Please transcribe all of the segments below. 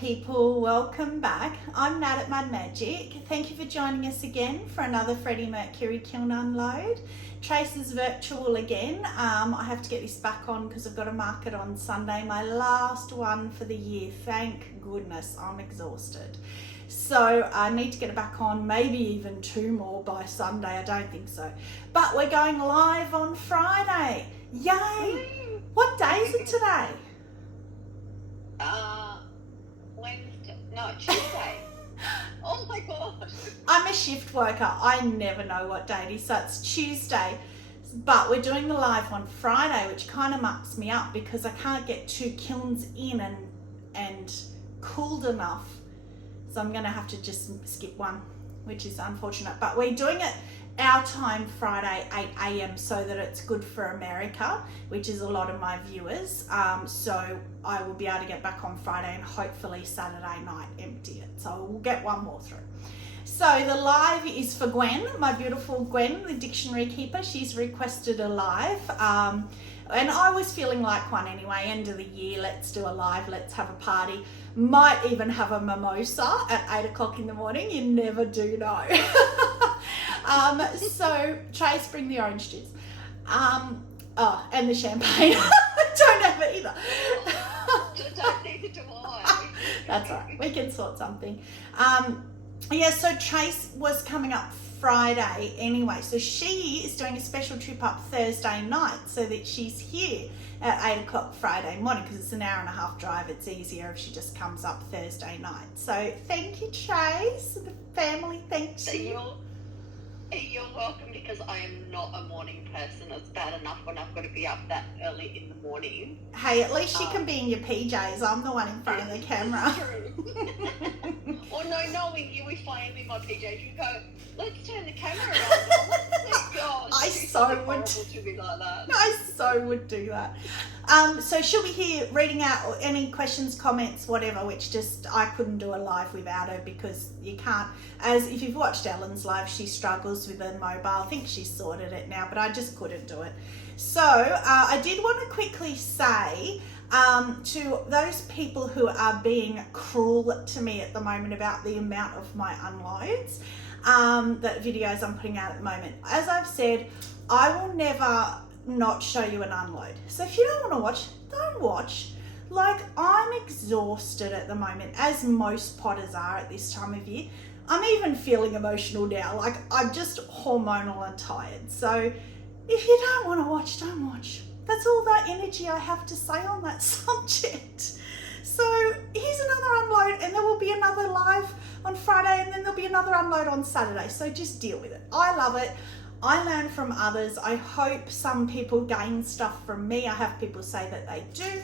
people, welcome back. I'm Nat at Mud Magic. Thank you for joining us again for another Freddie Mercury kiln unload. Trace is virtual again. I have to get this back on because I've got a market on Sunday, my last one for the year. Thank goodness, I'm exhausted. So I need to get it back on, maybe even 2 more by Sunday. I don't think so. But we're going live on Friday. Yay! What day is it today? Wednesday, no, Tuesday. Oh my gosh. I'm a shift worker. I never know what day it is. So it's Tuesday, but we're doing the live on Friday, which kind of mucks me up because I can't get 2 kilns in and cooled enough. So I'm going to have to just skip one, which is unfortunate. But we're doing it our time Friday, 8 a.m. so that it's good for America, which is a lot of my viewers. So I will be able to get back on Friday and hopefully Saturday night empty it. So we'll get one more through. So the live is for Gwen, my beautiful Gwen, the dictionary keeper. She's requested a live. And I was feeling like one anyway, end of the year, let's do a live, let's have a party. Might even have a mimosa at 8 o'clock in the morning, you never do know. So Trace, bring the orange juice. And the champagne. Don't have it either. Don't need it tomorrow. That's all right, we can sort something. Yeah, so Trace was coming up Friday anyway, so she is doing a special trip up Thursday night so that she's here at 8 o'clock Friday morning because it's an hour and a half drive. It's easier if she just comes up Thursday night. So thank you, Trace, and the family, thank you. You're welcome, because I am not a morning person. It's bad enough when I've got to be up that early in the morning. Hey, at least you can be in your PJs. I'm the one in front of the camera. True. Or no, knowing you, if I am in my PJs, you go, let's turn the camera on. I so would to be like that. I so would do that. So she'll be here reading out any questions, comments, whatever, which just I couldn't do a live without her because you can't. As if you've watched Ellen's live, she struggles with a mobile. I think she's sorted it now, but I just couldn't do it. So I did want to quickly say to those people who are being cruel to me at the moment about the amount of my unloads, that videos I'm putting out at the moment. As I've said, I will never not show you an unload. So if you don't want to watch, don't watch. Like, I'm exhausted at the moment, as most potters are at this time of year. I'm even feeling emotional now. Like, I'm just hormonal and tired. So if you don't want to watch, don't watch. That's all the energy I have to say on that subject. So here's another unload, and there will be another live on Friday, and then there'll be another unload on Saturday. So just deal with it. I love it. I learn from others. I hope some people gain stuff from me. I have people say that they do.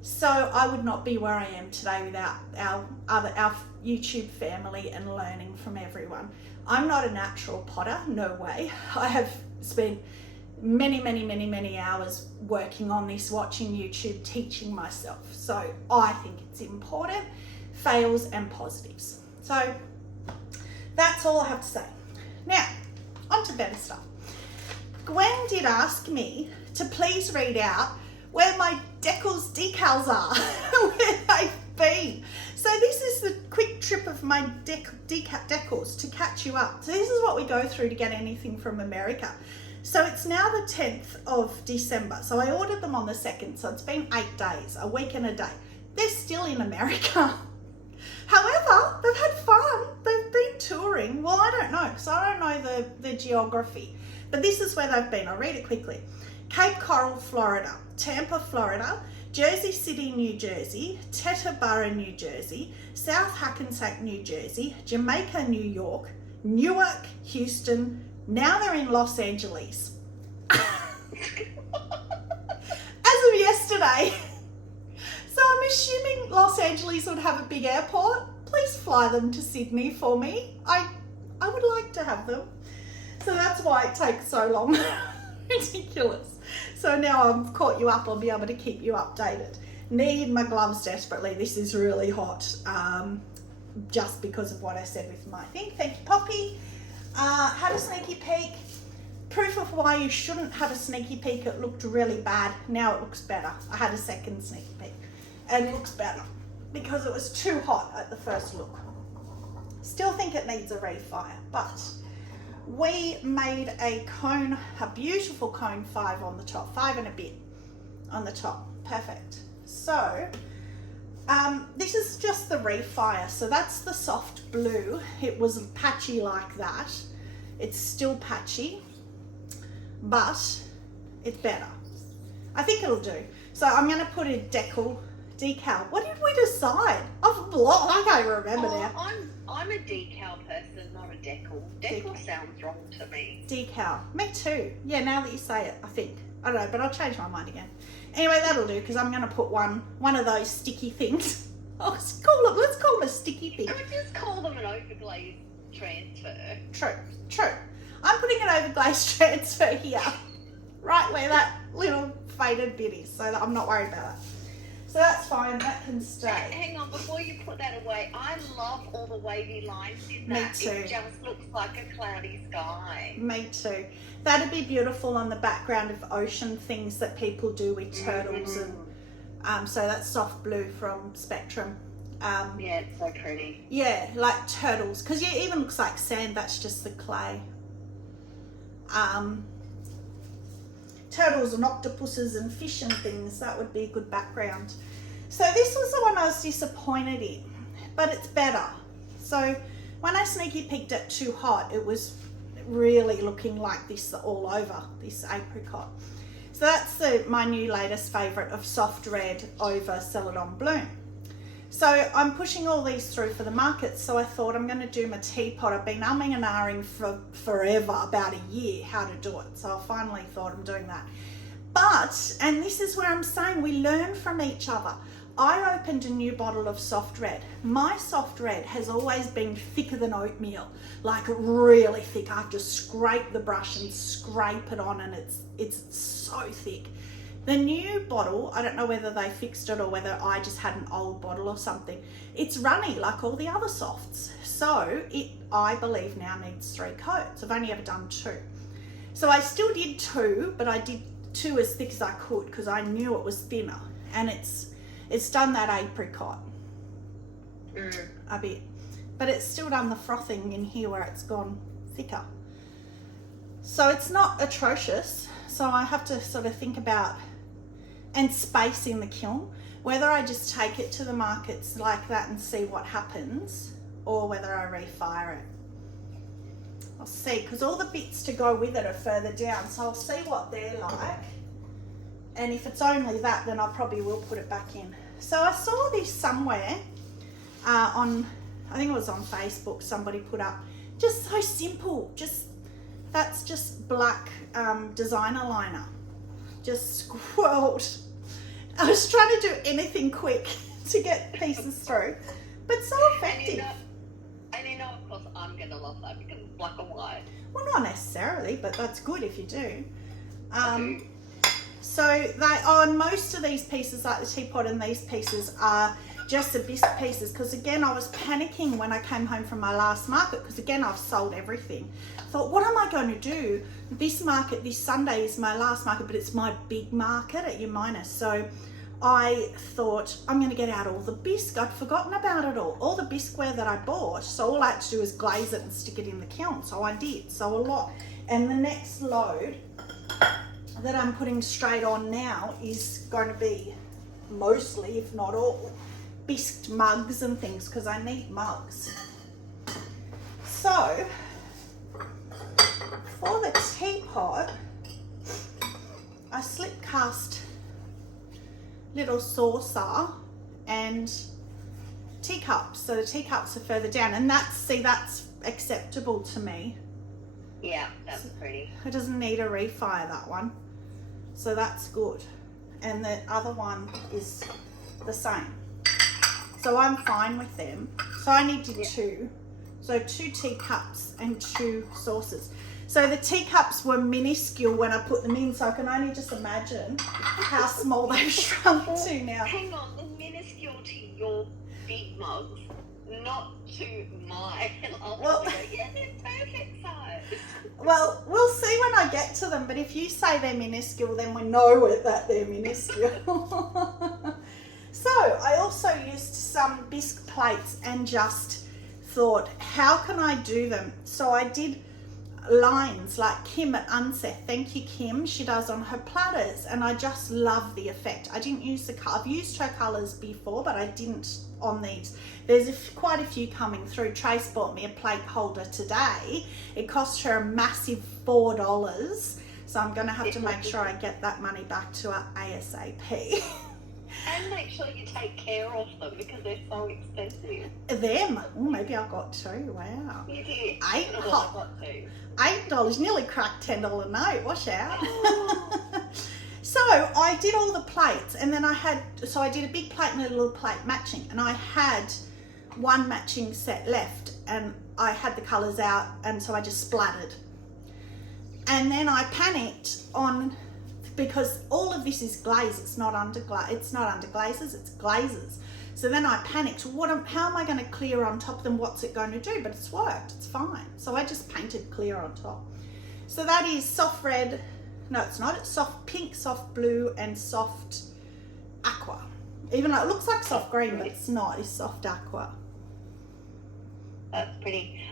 So I would not be where I am today without our YouTube family and learning from everyone. I'm not a natural potter, no way. I have spent many hours working on this, watching YouTube, teaching myself. So I think it's important, fails and positives. So that's all I have to say. Now, on to better stuff. Gwen did ask me to please read out where my decals are, where they've been. So this is the quick trip of my decals to catch you up. So this is what we go through to get anything from America. So it's now the 10th of December. So I ordered them on the 2nd. So it's been 8 days, a week and a day. They're still in America. However, they've had fun. They've been touring. Well, I don't know, because I don't know the geography. But this is where they've been. I'll read it quickly. Cape Coral, Florida. Tampa, Florida. Jersey City, New Jersey. Teterboro, New Jersey. South Hackensack, New Jersey. Jamaica, New York. Newark, Houston. Now they're in Los Angeles. As of yesterday. So I'm assuming Los Angeles would have a big airport. Please fly them to Sydney for me. I would like to have them. So that's why it takes so long. Ridiculous. So now I've caught you up, I'll be able to keep you updated. Need my gloves desperately. This is really hot. Just because of what I said with my thing. Thank you, Poppy. Had a sneaky peek. Proof of why you shouldn't have a sneaky peek. It looked really bad. Now it looks better. I had a second sneaky peek and it looks better. because it was too hot at the first look. Still think it needs a refire, but we made a cone, a beautiful cone 5 on the top, 5 and a bit on the top. Perfect. So this is just the refire. So that's the soft blue. It was patchy like that. It's still patchy, but it's better. I think it'll do. So I'm going to put a decal. What did we decide? I can't remember now. I'm a decal person, not a decal. Decal sounds wrong to me. Decal. Me too. Yeah, now that you say it, I think. I don't know, but I'll change my mind again. Anyway, that'll do, because I'm going to put one of those sticky things. Let's call them a sticky thing. I would just call them an overglazed transfer. True. I'm putting an overglazed transfer here, right where that little faded bit is, so that I'm not worried about it. So that's fine, that can stay. Hang on, before you put that away, I love all the wavy lines in that. Me too. It just looks like a cloudy sky. Me too. That'd be beautiful on the background of ocean things that people do with turtles. And so that's soft blue from Spectrum. Yeah, it's so pretty. Yeah, like turtles, because it even looks like sand. That's just the clay. Turtles and octopuses and fish and things, that would be a good background. So this was the one I was disappointed in, but it's better. So when I sneaky peeked it too hot, it was really looking like this all over, this apricot. So that's my new latest favourite of soft red over Celadon Bloom. So I'm pushing all these through for the market, so I thought I'm going to do my teapot. I've been umming and ahhing for forever, about a year, how to do it. So I finally thought I'm doing that. But, and this is where I'm saying we learn from each other. I opened a new bottle of soft red. My soft red has always been thicker than oatmeal, like really thick. I have to scrape the brush and scrape it on, and it's so thick. The new bottle, I don't know whether they fixed it or whether I just had an old bottle or something. It's runny like all the other softs. So it, I believe, now needs 3 coats. I've only ever done 2. So I still did 2, but I did 2 as thick as I could because I knew it was thinner. And it's done that apricot a bit. But it's still done the frothing in here where it's gone thicker. So it's not atrocious. So I have to sort of think about and space in the kiln, whether I just take it to the markets like that and see what happens, or whether I refire it. I'll see, because all the bits to go with it are further down, so I'll see what they're like, and if it's only that, then I probably will put it back in. So I saw this somewhere on, I think it was on Facebook, somebody put up, just so simple, that's just black designer liner, just squirreled. I was trying to do anything quick to get pieces through, but so effective. And you know, of course, I'm going to love that because it's black and white. Well, not necessarily, but that's good if you do. I do. So they, on most of these pieces, like the teapot and these pieces, are just the bisque pieces, because again I was panicking when I came home from my last market, because again I've sold everything. I thought, what am I going to do? This market, this Sunday is my last market, but it's my big market at Umina. So I thought, I'm going to get out all the bisque. I'd forgotten about it all the bisqueware that I bought. So all I had to do was glaze it and stick it in the kiln. So I did, so a lot. And the next load that I'm putting straight on now is going to be mostly, if not all, bisqued mugs and things, because I need mugs. So for the teapot, I slip cast little saucer and teacups. So the teacups are further down, and that's acceptable to me. Yeah, that's pretty. It doesn't need a refire, that one. So that's good. And the other one is the same. So I'm fine with them. So I needed 2. So 2 teacups and 2 saucers. So the teacups were minuscule when I put them in, so I can only just imagine how small they've shrunk to now. Hang on, the minuscule to your big mugs, not to mine. Well, yeah, they're perfect size. Well, we'll see when I get to them, but if you say they're minuscule, then we know that they're minuscule. So I also used some bisque plates and just thought, how can I do them? So I did lines like Kim at Unseth. Thank you, Kim. She does on her platters, and I just love the effect. I didn't use the I've used her colours before, but I didn't on these. There's quite a few coming through. Trace bought me a plate holder today. It cost her a massive $4, so I'm going to have to make sure I get that money back to her ASAP. And make sure you take care of them because they're so expensive. Them? Oh, maybe I got two. Wow. You did. I got two. $8, nearly cracked $10 note. Watch out. So I did all the plates, and then I did a big plate and a little plate matching, and I had one matching set left, and I had the colours out, and so I just splattered. And then I panicked because all of this is glaze. It's not under glazes, it's glazes. So then I panicked. How am I going to clear on top of them? What's it going to do? But it's worked. It's fine. So I just painted clear on top. So that is soft red. No, it's not. It's soft pink, soft blue, and soft aqua. Even though it looks like soft green, but it's not. It's soft aqua. That's pretty.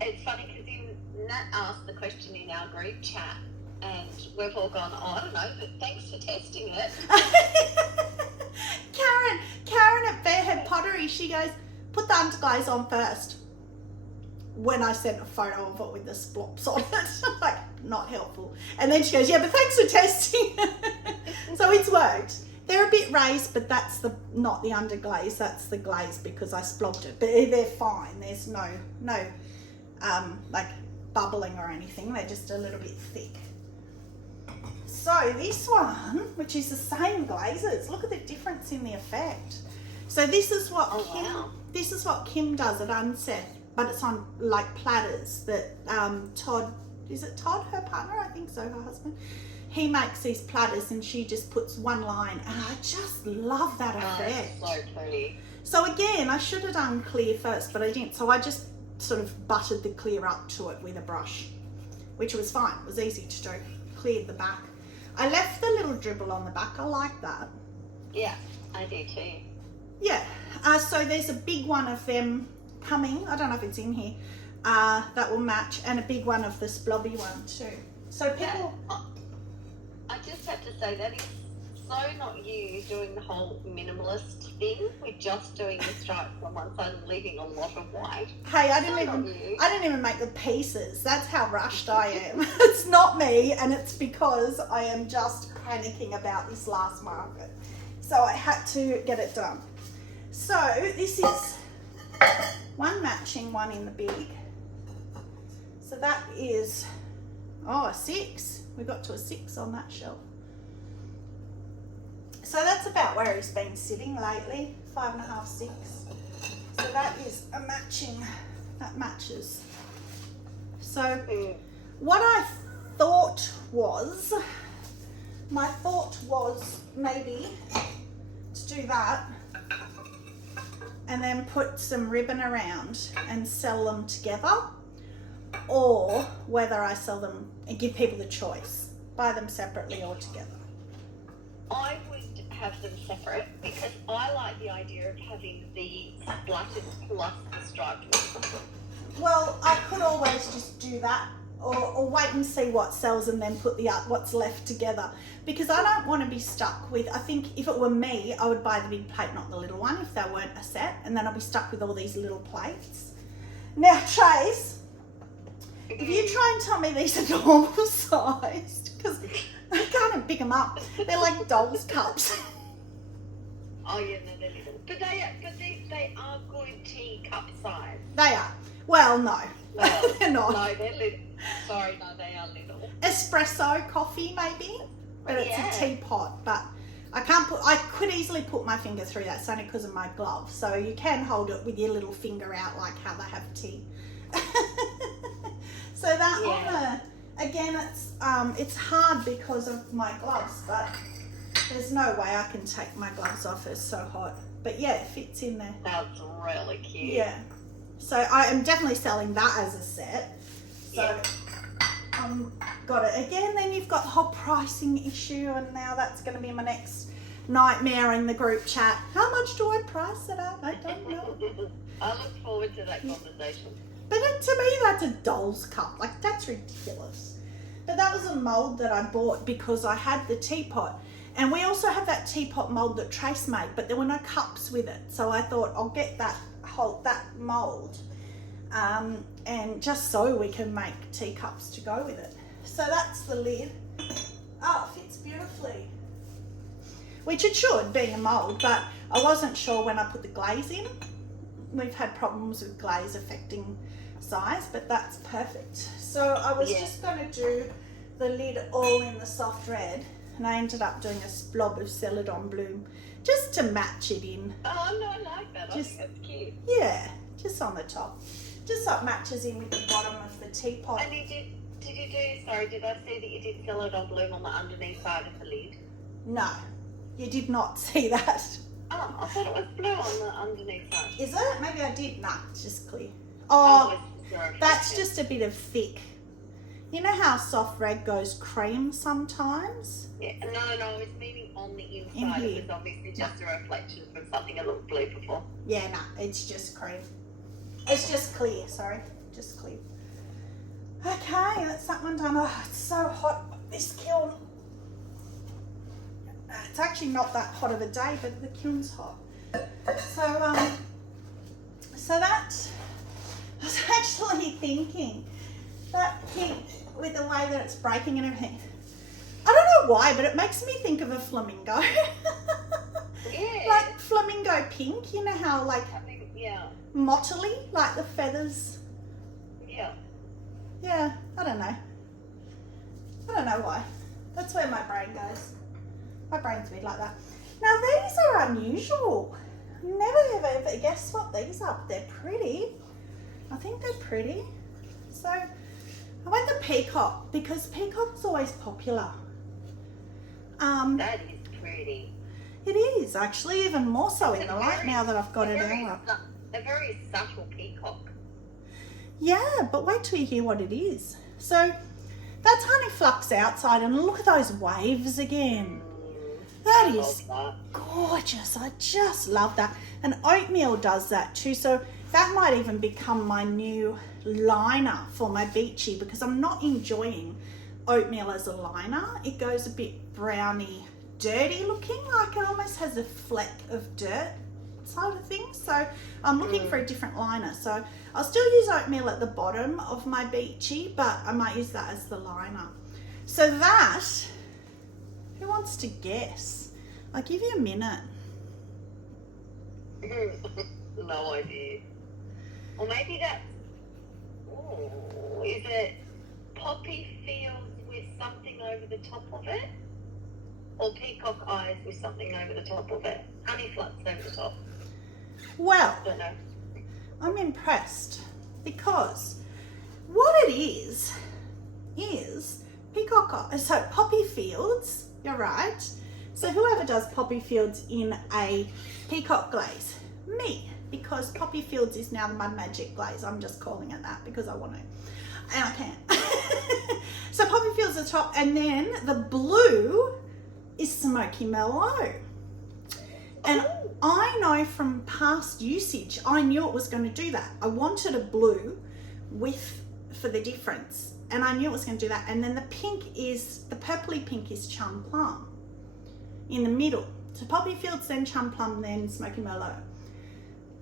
It's funny because Nat asked the question in our group chat, and we've all gone, oh, I don't know, but thanks for testing it. Karen at Fairhead Pottery, she goes, put the underglaze on first. When I sent a photo of it with the splops on it, like, not helpful. And then she goes, yeah, but thanks for testing. So it's worked. They're a bit raised, but that's not the underglaze, that's the glaze because I splobbed it. But they're fine. There's no like bubbling or anything. They're just a little bit thick. So this one, which is the same glazes, look at the difference in the effect. So this is what Kim does at Unseth, but it's on like platters that Todd, is it Todd, her partner? I think so, her husband. He makes these platters and she just puts one line, and I just love that effect. Oh, so pretty. So again, I should have done clear first, but I didn't. So I just sort of buttered the clear up to it with a brush, which was fine. It was easy to do. Cleared the back. I left the little dribble on the back. I like that. Yeah, I do too. Yeah. So there's a big one of them coming. I don't know if it's in here. That will match, and a big one of the splobby one too. So people. Yeah. I just have to say that is so not you doing the whole minimalist thing with just doing the stripes on one side and leaving a lot of white. Hey, I didn't even make the pieces. That's how rushed I am. It's not me, and it's because I am just panicking about this last market. So I had to get it done. So this is one matching, one in the big. So that is, a 6. We got to a 6 on that shelf. So that's about where he's been sitting lately, 5.5, 6. So that is a matching, that matches. So what I thought was, my thought was maybe to do that and then put some ribbon around and sell them together, or whether I sell them and give people the choice, buy them separately or together. I would have them separate because I like the idea of having the splattered plus the striped. Well, I could always just do that, or wait and see what sells and then put what's left together, because I don't want to be stuck with, I think if it were me, I would buy the big plate, not the little one, if they weren't a set, and then I'll be stuck with all these little plates. Now, Trace, if you try and tell me these are normal sized, because I can't even pick them up. They're like doll's cups. Oh yeah, no, they're little. But they are good teacup size. They are. Well, no. Well, they're not. No, they're little. Sorry, no, they are little. Espresso coffee, maybe, but it's a teapot. But I could easily put my finger through that. It's only because of my glove. So you can hold it with your little finger out, like how they have tea. So that one, again, it's hard because of my gloves, but there's no way I can take my gloves off. It's so hot. But yeah, it fits in there. That's really cute. Yeah. So I am definitely selling that as a set. So got it again. Then you've got the whole pricing issue, and now that's going to be my next. nightmare in the group chat. How much do I price it at? I don't know. I look forward to that conversation. But to me, that's a doll's cup. Like, that's ridiculous. But that was a mould that I bought because I had the teapot. And we also have that teapot mould that Trace made, but there were no cups with it. So I thought I'll get that mould, and just so we can make teacups to go with it. So that's the lid. Oh, it fits beautifully. Which it should, being a mould, but I wasn't sure when I put the glaze in. We've had problems with glaze affecting size, but that's perfect. So I was just going to do the lid all in the soft red, and I ended up doing a splop of Celadon Bloom just to match it in. Oh no, I like that. I think that's cute. Yeah, just on the top. Just so it matches in with the bottom of the teapot. And did you do, sorry, did I see that you did Celadon Bloom on the underneath side of the lid? No, you did not see that. Oh, I thought it was blue on the underneath side. Is it? Maybe I did. Nah, it's just clear. Oh, that's just a bit of thick. You know how soft red goes cream sometimes? Yeah, no, I was meaning on the inside. It was obviously just a reflection from something a little blue before. Yeah, no, it's just cream. It's just clear, sorry. Just clear. Okay, that's that one done. Oh, it's so hot, this kiln. It's actually not that hot of a day, but the kiln's hot. So that, I was actually thinking, that pink with the way that it's breaking and everything, I don't know why, but it makes me think of a flamingo. Yeah. Like flamingo pink, you know how like mottly, like the feathers. Yeah. Yeah, I don't know why. That's where my brain goes. My brain's weird like that. Now these are unusual. Never ever guessed what these are. They're pretty. I think they're pretty. So I went the peacock because peacock's always popular. That is pretty. It is actually even more so in the light now that I've got it out. A very subtle peacock. Yeah, but wait till you hear what it is. So that's honey flux outside, and look at those waves again. That is gorgeous. I just love that. And oatmeal does that too. So that might even become my new liner for my beachy, because I'm not enjoying oatmeal as a liner. It goes a bit browny, dirty looking, like it almost has a fleck of dirt sort of thing. So I'm looking for a different liner. So I'll still use oatmeal at the bottom of my beachy, but I might use that as the liner. So that, who wants to guess? I'll give you a minute. No idea. Or maybe that's, is it poppy fields with something over the top of it? Or peacock eyes with something over the top of it? Honey flux over the top? Well, I don't know. I'm impressed, because what it is peacock eyes. So poppy fields, you're right. So whoever does poppy fields in a peacock glaze? Me, because poppy fields is now the Mud Magic glaze. I'm just calling it that because I want to, and I can. So poppy fields at the top, and then the blue is smoky mellow. And I know from past usage, I knew it was going to do that. I wanted a blue for the difference, and I knew it was going to do that. And then the purpley pink is chum plum in the middle. So poppy fields, then chum plum, then smoky mellow.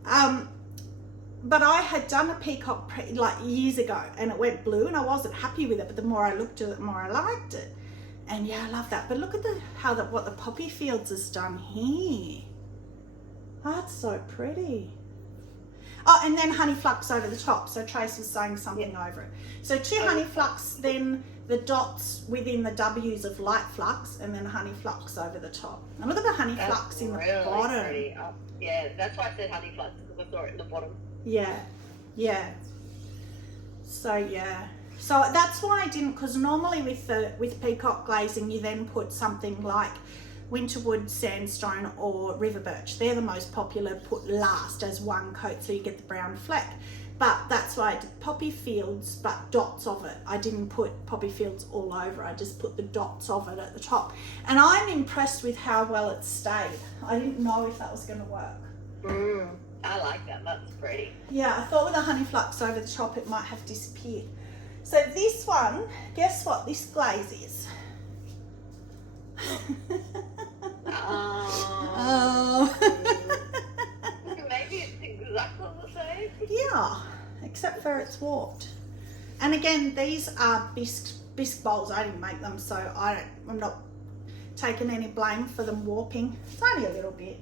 But I had done a peacock like years ago, and it went blue, and I wasn't happy with it. But the more I looked at it, the more I liked it. And yeah, I love that. But look at what the poppy fields has done here. That's so pretty. Oh, and then honey flux over the top. So Trace was saying something over it. So 2 honey flux, then the dots within the W's of light flux, and then honey flux over the top. And look at the honey flux in the bottom. Pretty. Yeah, that's why I said honey flux, because I saw it in the bottom. Yeah. So yeah. So that's why I didn't, because normally with peacock glazing, you then put something like winterwood, sandstone, or river birch. They're the most popular, put last as one coat, so you get the brown fleck. but that's why I did poppy fields, but dots of it. I didn't put poppy fields all over. I just put the dots of it at the top. And I'm impressed with how well it stayed. I didn't know if that was going to work. I like that. That's pretty. Yeah, I thought with a honey flux over the top it might have disappeared. So this one, guess what this glaze is? Maybe it's exactly the same. Yeah, except for it's warped. And again, these are bisque bowls. I didn't make them, so I'm not taking any blame for them warping. It's only a little bit.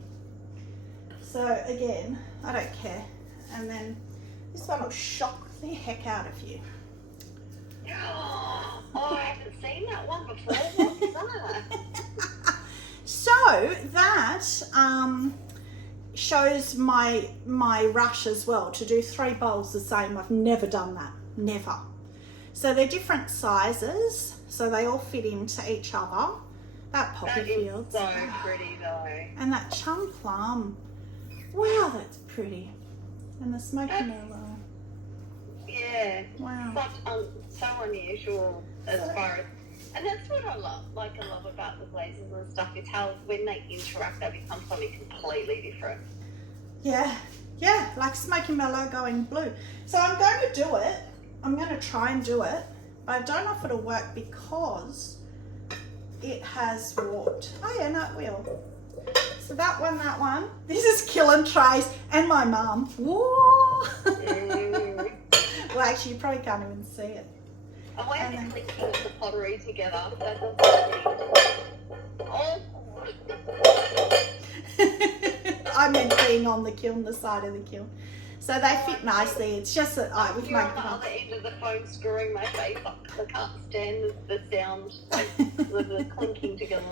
So again, I don't care. And then this one will shock the heck out of you. Oh, I haven't seen that one before. What's that? So that shows my rush as well, to do 3 bowls the same. I've never done that, never. So they're different sizes, so they all fit into each other. That poppy field, so pretty though. and that chum plum. Wow, that's pretty. And the smoky mellow. Yeah. Wow. So unusual as far as, and that's what I love. Like I love about the glazes and stuff is how when they interact, they become something completely different. Yeah, like smoky mellow going blue. So I'm going to do it. I'm going to try and do it, but I don't know if it'll work because it has warped. Oh yeah, no, it will. So that one. This is kiln trays and my mum. Whoa! Well, actually, you probably can't even see it. I went the clicking of the pottery together. I meant being on the kiln, the side of the kiln. So they fit nicely. It's just that we've You're made on the other end of the phone screwing my face up because I can't stand the sound of the clinking together.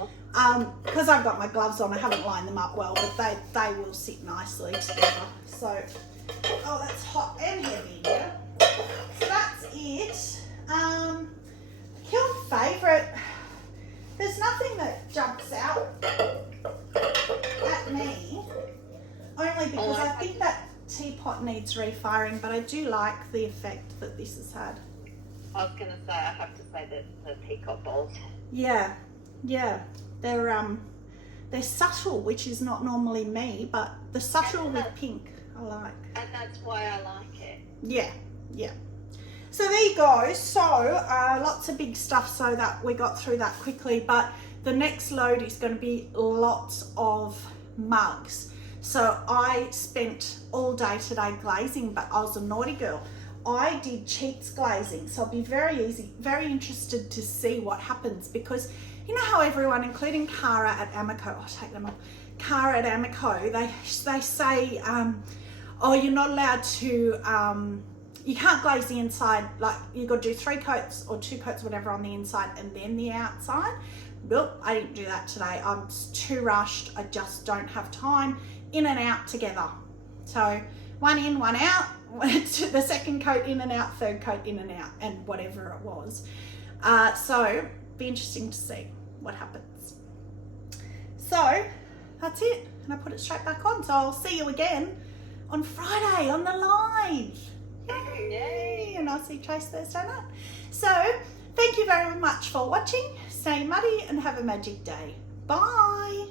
Because I've got my gloves on, I haven't lined them up well, but they will sit nicely together. So, oh, that's hot and heavy, yeah. So that's it. Kiln favourite. There's nothing that jumps out at me, only because I think that teapot needs refiring, but I do like the effect that this has had. I was going to say, I have to say that the teapot bowls. Yeah, they're subtle, which is not normally me, but the subtle with pink I like. And that's why I like it. Yeah. So there you go. So lots of big stuff, so that we got through that quickly, but the next load is going to be lots of mugs. So I spent all day today glazing, but I was a naughty girl. I did cheeks glazing, so I'll be very interested to see what happens, because you know how everyone, including Cara at Amaco, I'll take them off, Cara at Amaco, they say, oh, you're not allowed to, you can't glaze the inside, like you've got to do 3 coats or 2 coats, whatever, on the inside and then the outside. Nope, I didn't do that today. I'm too rushed. I just don't have time. In and out together. So 1 in, 1 out, the second coat in and out, third coat in and out, and whatever it was. So be interesting to see what happens. So that's it, and I put it straight back on. So I'll see you again on Friday on the live. Yay! And I'll see Trace Thursday night. So thank you very much for watching. Stay muddy and have a magic day. Bye.